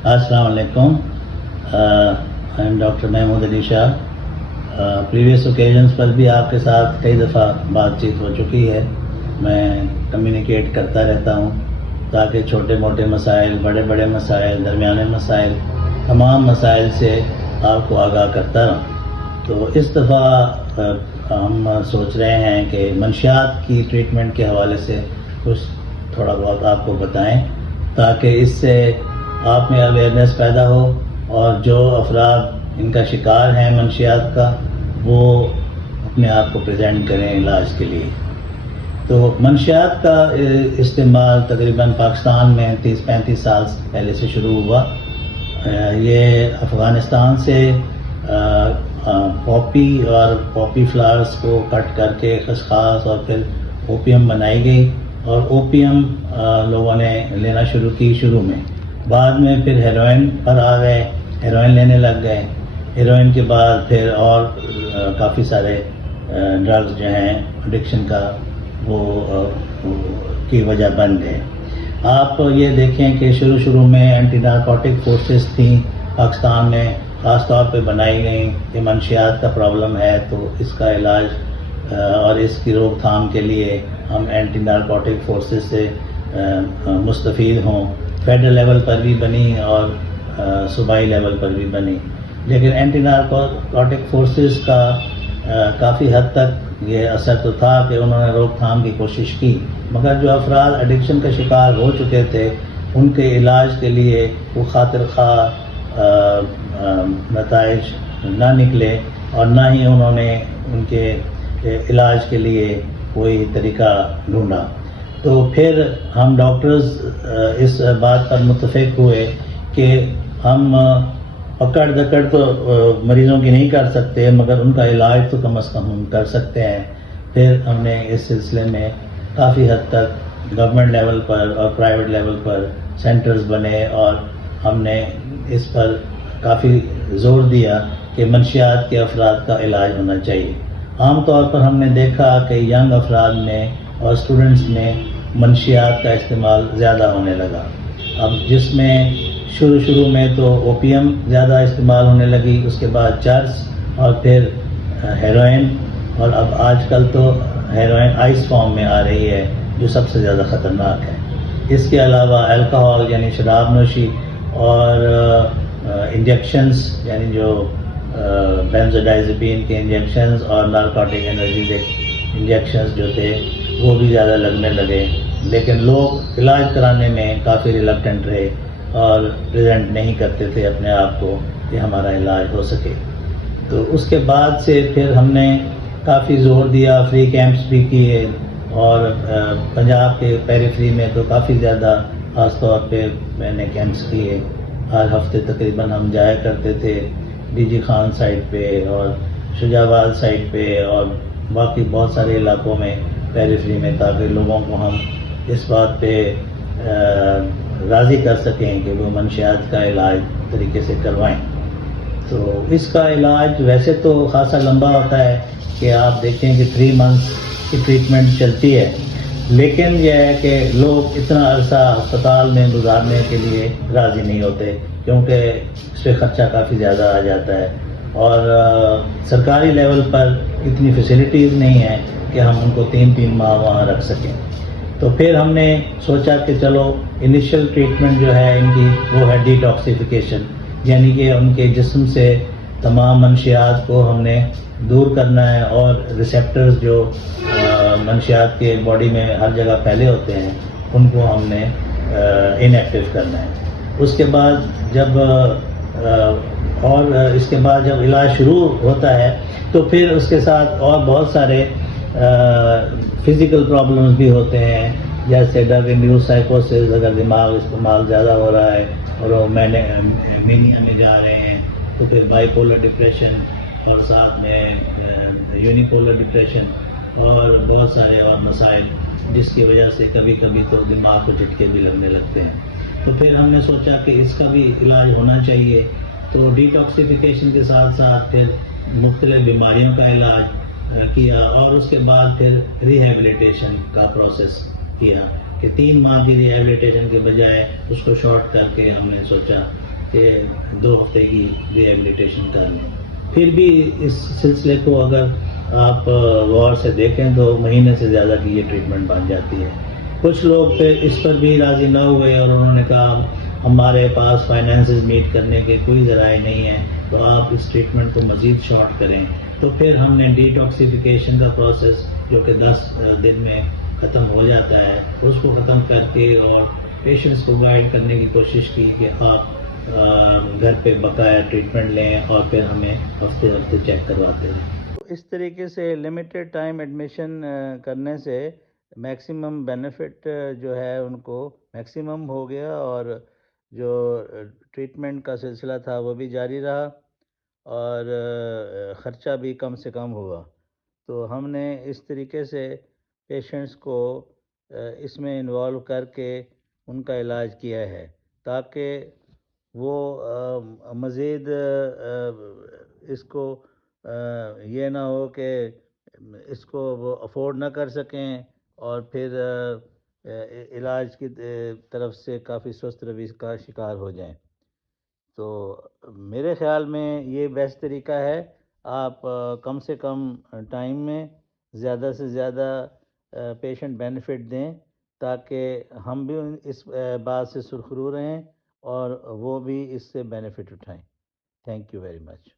السلام علیکم. I am doctor Mahmood Ali Shah. Previous occasions پر بھی آپ کے ساتھ کئی دفعہ بات چیت ہو چکی ہے. میں کمیونیکیٹ کرتا رہتا ہوں تاکہ چھوٹے موٹے مسائل، بڑے بڑے مسائل، درمیانے مسائل، تمام مسائل سے آپ کو آگاہ کرتا رہوں. تو اس دفعہ ہم سوچ رہے ہیں کہ منشیات کی ٹریٹمنٹ کے حوالے سے کچھ تھوڑا بہت آپ کو بتائیں تاکہ اس سے آپ میں اویئرنیس پیدا ہو اور جو افراد ان کا شکار ہیں منشیات کا وہ اپنے آپ کو پریزنٹ کریں علاج کے لیے. تو منشیات کا استعمال تقریباً پاکستان میں 30-35 سال پہلے سے شروع ہوا. یہ افغانستان سے پاپی اور پاپی فلاورز کو کٹ کر کے خسخاس اور پھر اوپیم بنائی گئی اور اوپیم لوگوں نے لینا شروع کی شروع میں. بعد میں پھر ہیروئن پر آ گئے، ہیروئن لینے لگ گئے. ہیروئن کے بعد پھر اور کافی سارے ڈرگز جو ہیں ایڈکشن کا وہ کی وجہ بن گئے. آپ یہ دیکھیں کہ شروع میں اینٹی نارکوٹک فورسز تھیں پاکستان میں، خاص طور پہ بنائی گئیں کہ منشیات کا پرابلم ہے تو اس کا علاج اور اس کی روک تھام کے لیے ہم اینٹی نارکوٹک فورسز سے مستفید ہوں. فیڈرل لیول پر بھی بنی اور صوبائی لیول پر بھی بنی. لیکن اینٹی نارکوٹک فورسز کا کافی حد تک یہ اثر تو تھا کہ انہوں نے روک تھام کی کوشش کی، مگر جو افراد ایڈکشن کا شکار ہو چکے تھے ان کے علاج کے لیے وہ خاطر خواہ نتائج نہ نکلے اور نہ ہی انہوں نے ان کے علاج کے لیے کوئی طریقہ ڈھونڈا. تو پھر ہم ڈاکٹرز اس بات پر متفق ہوئے کہ ہم پکڑ دکڑ تو مریضوں کی نہیں کر سکتے مگر ان کا علاج تو کم از کم ہم کر سکتے ہیں. پھر ہم نے اس سلسلے میں کافی حد تک گورنمنٹ لیول پر اور پرائیویٹ لیول پر سینٹرز بنے اور ہم نے اس پر کافی زور دیا کہ منشیات کے افراد کا علاج ہونا چاہیے. عام طور پر ہم نے دیکھا کہ ینگ افراد میں اور اسٹوڈنٹس میں منشیات کا استعمال زیادہ ہونے لگا. اب جس میں شروع میں تو اوپیم زیادہ استعمال ہونے لگی، اس کے بعد چرس اور پھر ہیروئن، اور اب آج کل تو ہیروئن آئس فارم میں آ رہی ہے جو سب سے زیادہ خطرناک ہے. اس کے علاوہ الکوہول یعنی شراب نوشی اور انجیکشنز یعنی جو بینزوڈائزپین کے انجیکشنز اور نارکوٹک انرجیٹک انجیکشنز جو تھے وہ بھی زیادہ لگنے لگے. لیکن لوگ علاج کرانے میں کافی ریلکٹنٹ رہے اور پریزنٹ نہیں کرتے تھے اپنے آپ کو کہ ہمارا علاج ہو سکے. تو اس کے بعد سے پھر ہم نے کافی زور دیا، فری کیمپس بھی کیے اور پنجاب کے پیریفری میں تو کافی زیادہ خاص طور پہ میں نے کیمپس کیے. ہر ہفتے تقریباً ہم جایا کرتے تھے ڈی جی خان سائٹ پہ اور شجاعت سائٹ پہ اور باقی بہت سارے علاقوں میں پیریفری میں، تاکہ لوگوں کو ہم اس بات پہ راضی کر سکیں کہ وہ منشیات کا علاج طریقے سے کروائیں. تو اس کا علاج ویسے تو خاصا لمبا ہوتا ہے کہ آپ دیکھیں کہ 3 months کی ٹریٹمنٹ چلتی ہے، لیکن یہ ہے کہ لوگ اتنا عرصہ ہسپتال میں گزارنے کے لیے راضی نہیں ہوتے کیونکہ اس پہ خرچہ کافی زیادہ آ جاتا ہے اور سرکاری لیول پر اتنی فیسلٹیز نہیں ہیں کہ ہم ان کو 3 ماہ وہاں رکھ سکیں. تو پھر ہم نے سوچا کہ چلو انیشل ٹریٹمنٹ جو ہے ان کی وہ ہے ڈی ٹاکسیفیکیشن، یعنی کہ ان کے جسم سے تمام منشیات کو ہم نے دور کرنا ہے اور ریسیپٹرز جو منشیات کے باڈی میں ہر جگہ پھیلے ہوتے ہیں ان کو ہم نے ان ایکٹیو کرنا ہے. اس کے بعد جب جب علاج شروع ہوتا ہے تو پھر اس کے ساتھ اور بہت سارے فزیکل پرابلمز بھی ہوتے ہیں، جیسے ڈرگ انڈیوس سائیکوسس، اگر دماغ استعمال زیادہ ہو رہا ہے اور وہ مینیا میں جا رہے ہیں تو پھر بائی پولر ڈپریشن اور ساتھ میں یونیپولر ڈپریشن اور بہت سارے اور مسائل جس کی وجہ سے کبھی کبھی تو دماغ کو جھٹکے بھی لگنے لگتے ہیں. تو پھر ہم نے سوچا کہ اس کا بھی علاج ہونا چاہیے. تو ڈی ٹاکسیفیکیشن کے ساتھ ساتھ پھر مختلف بیماریوں کا علاج کیا اور اس کے بعد پھر ریہیبلیٹیشن کا پروسیس کیا کہ 3 ماہ کی ریہیبلیٹیشن کے بجائے اس کو شارٹ کر کے ہم نے سوچا کہ 2 ہفتے کی ریہیبلیٹیشن کر لیں. پھر بھی اس سلسلے کو اگر آپ غور سے دیکھیں تو مہینے سے زیادہ کی یہ ٹریٹمنٹ بن جاتی ہے. کچھ لوگ پھر اس پر بھی راضی نہ ہوئے اور انہوں نے کہا ہمارے پاس فائنینسز میٹ کرنے کے کوئی ذرائع نہیں ہیں تو آپ اس ٹریٹمنٹ کو مزید شارٹ کریں. تو پھر ہم نے ڈیٹاکسیفیکیشن کا پروسیس جو کہ 10 دن میں ختم ہو جاتا ہے اس کو ختم کر کے اور پیشنٹس کو گائیڈ کرنے کی کوشش کی کہ آپ گھر پہ بقایا ٹریٹمنٹ لیں اور پھر ہمیں ہفتے ہفتے چیک کرواتے رہیں. اس طریقے سے لمیٹڈ ٹائم ایڈمیشن کرنے سے میکسیمم بینیفٹ جو ہے ان کو میکسیمم ہو گیا اور جو ٹریٹمنٹ کا سلسلہ تھا وہ بھی جاری رہا اور خرچہ بھی کم سے کم ہوا. تو ہم نے اس طریقے سے پیشنٹس کو اس میں انوالو کر کے ان کا علاج کیا ہے تاکہ وہ مزید اس کو یہ نہ ہو کہ اس کو وہ افورڈ نہ کر سکیں اور پھر علاج کی طرف سے کافی سست روی کا شکار ہو جائیں. تو میرے خیال میں یہ بیسٹ طریقہ ہے. آپ کم سے کم ٹائم میں زیادہ سے زیادہ پیشنٹ بینیفٹ دیں تاکہ ہم بھی اس بات سے سرخرو رہیں اور وہ بھی اس سے بینیفٹ اٹھائیں. Thank you very much.